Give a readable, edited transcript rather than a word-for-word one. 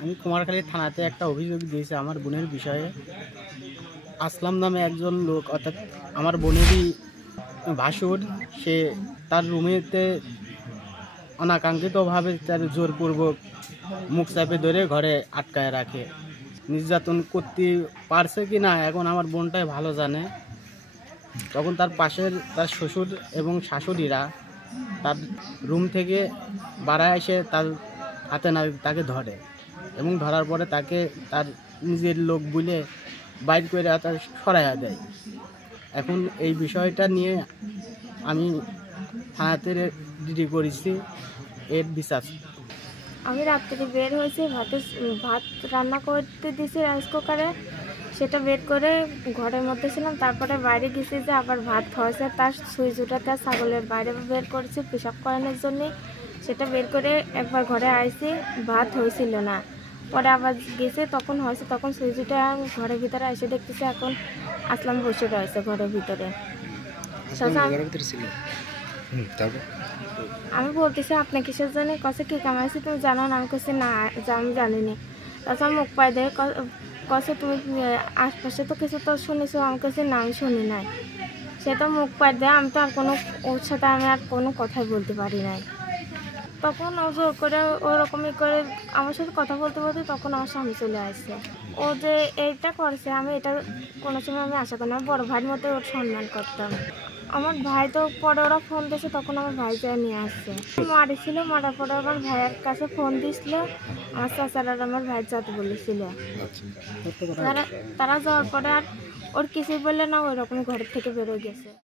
আমি কুমারখালী থানাতে একটা অভিযোগ দিয়েছি আমার বোনের বিষয়ে। আসলাম নামে একজন লোক, অর্থাৎ আমার বোনেরই ভাসুর, সে তার রুমেতে অনাকাঙ্ক্ষিতভাবে তার জোরপূর্বক মুখ চাপে ধরে ঘরে আটকায় রাখে। নির্যাতন করতে পারছে কি না এখন আমার বোনটাই ভালো জানে। তখন তার পাশের তার শ্বশুর এবং শাশুড়িরা তার রুম থেকে বাড়ায় এসে তার হাতে নাতে তাকে ধরে এবং ধরার পরে তাকে তার নিজের লোক বলে বাইর করে তার সরাইয়া দেয়। এখন এই বিষয়টা নিয়ে আমি থানাতে ডিডি করেছি এর বিচার। আমি রাত্রে বের হয়েছি, ভাত রান্না করতে দিয়েছি রাইস কুকারে, সেটা বের করে ঘরের মধ্যে ছিলাম। তারপরে বাইরে গেছি যে আবার ভাত খাওয়াছে, তার সুইচ উঠাতে ছাগলের বাইরে বের করেছি পেশাব করানোর জন্যে, সেটা বের করে একবার ঘরে আইছি, ভাত হয়েছিল না। পরে আবার গেছে, তখন হয়েছে, তখন সুইচ উঠে ঘরের ভিতরে এসে দেখতেছি এখন আসলাম বসে রয়েছে ঘরের ভিতরে। আমি বলতেছি আপনি কিসের জন্য, কষে কী কামাইছি তুমি জানো না? আমি কাছে না, আমি জানিনি। তাছাড়া মুখ পাই দেয়, কষে তুমি আশপাশে তো কিছু তো শুনেছো? আমার কাছে না, আমি শুনি নাই। সে তো মুখ পাই দেয়, আমি তো আর কোনো ওর সাথে আমি আর কোনো কথাই বলতে পারি নাই। তখন ও জোর করে ওরকমই করে আমার সাথে কথা বলতে বলতে তখন আমার স্বামী চলে আসছে। ও যে এইটা করছে আমি এটা কোনো সময় আমি আশা করি না। বড় ভাইয়ের মতো ওর সম্মান করতাম। আমার ভাই তো পরে ওরা ফোন দিয়েছে, তখন আমার ভাই যা নিয়ে আসছে। মারি ছিল, মারার পরে আমার ভাইয়ের কাছে ফোন দিয়েছিল, আমার চাচারা আমার ভাই যাতে বলেছিল। তারা যাওয়ার পরে আর ওর কিছুই বললে না, ওই রকম ঘরের থেকে বেরোয় গেছে।